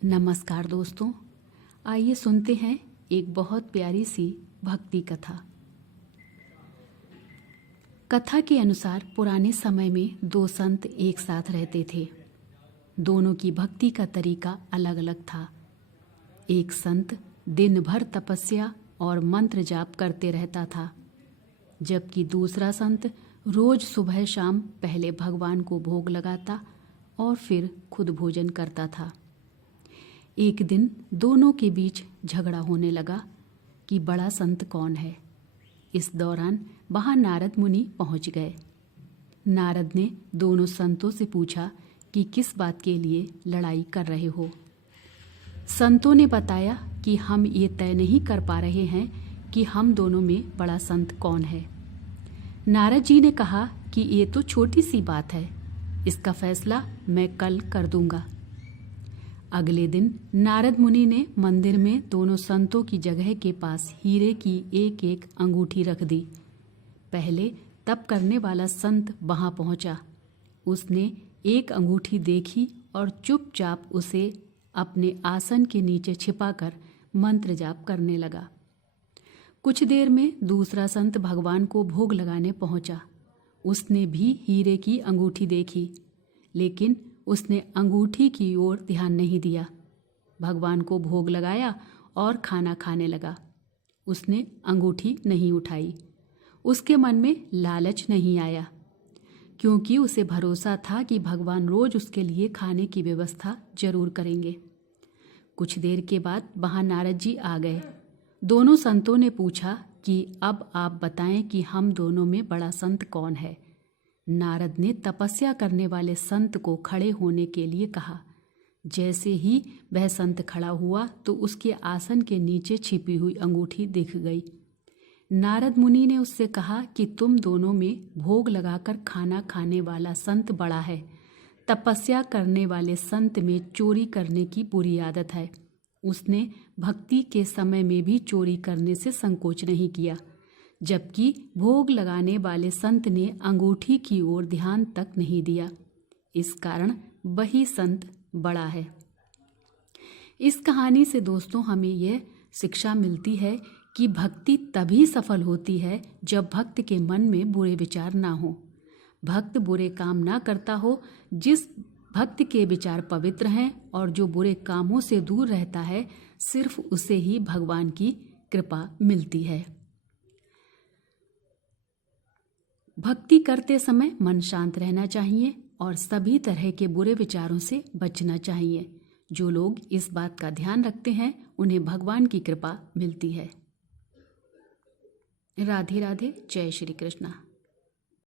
नमस्कार दोस्तों, आइए सुनते हैं एक बहुत प्यारी सी भक्ति कथा। कथा के अनुसार पुराने समय में दो संत एक साथ रहते थे। दोनों की भक्ति का तरीका अलग अलग था। एक संत दिन भर तपस्या और मंत्र जाप करते रहता था, जबकि दूसरा संत रोज सुबह शाम पहले भगवान को भोग लगाता और फिर खुद भोजन करता था। एक दिन दोनों के बीच झगड़ा होने लगा कि बड़ा संत कौन है। इस दौरान वहां नारद मुनि पहुंच गए। नारद ने दोनों संतों से पूछा कि किस बात के लिए लड़ाई कर रहे हो। संतों ने बताया कि हम ये तय नहीं कर पा रहे हैं कि हम दोनों में बड़ा संत कौन है। नारद जी ने कहा कि ये तो छोटी सी बात है, इसका फैसला मैं कल कर दूंगा। अगले दिन नारद मुनि ने मंदिर में दोनों संतों की जगह के पास हीरे की एक एक अंगूठी रख दी। पहले तप करने वाला संत वहां पहुंचा। उसने एक अंगूठी देखी और चुपचाप उसे अपने आसन के नीचे छिपाकर मंत्र जाप करने लगा। कुछ देर में दूसरा संत भगवान को भोग लगाने पहुंचा। उसने भी हीरे की अंगूठी देखी, लेकिन उसने अंगूठी की ओर ध्यान नहीं दिया। भगवान को भोग लगाया और खाना खाने लगा। उसने अंगूठी नहीं उठाई। उसके मन में लालच नहीं आया, क्योंकि उसे भरोसा था कि भगवान रोज उसके लिए खाने की व्यवस्था जरूर करेंगे। कुछ देर के बाद वहां नारद जी आ गए। दोनों संतों ने पूछा कि अब आप बताएं कि हम दोनों में बड़ा संत कौन है। नारद ने तपस्या करने वाले संत को खड़े होने के लिए कहा। जैसे ही वह संत खड़ा हुआ तो उसके आसन के नीचे छिपी हुई अंगूठी दिख गई। नारद मुनि ने उससे कहा कि तुम दोनों में भोग लगाकर खाना खाने वाला संत बड़ा है। तपस्या करने वाले संत में चोरी करने की बुरी आदत है। उसने भक्ति के समय में भी चोरी करने से संकोच नहीं किया, जबकि भोग लगाने वाले संत ने अंगूठी की ओर ध्यान तक नहीं दिया। इस कारण वही संत बड़ा है। इस कहानी से दोस्तों हमें यह शिक्षा मिलती है कि भक्ति तभी सफल होती है जब भक्त के मन में बुरे विचार ना हो, भक्त बुरे काम ना करता हो। जिस भक्त के विचार पवित्र हैं और जो बुरे कामों से दूर रहता है, सिर्फ उसे ही भगवान की कृपा मिलती है। भक्ति करते समय मन शांत रहना चाहिए और सभी तरह के बुरे विचारों से बचना चाहिए। जो लोग इस बात का ध्यान रखते हैं, उन्हें भगवान की कृपा मिलती है। राधे राधे। जय श्री कृष्णा।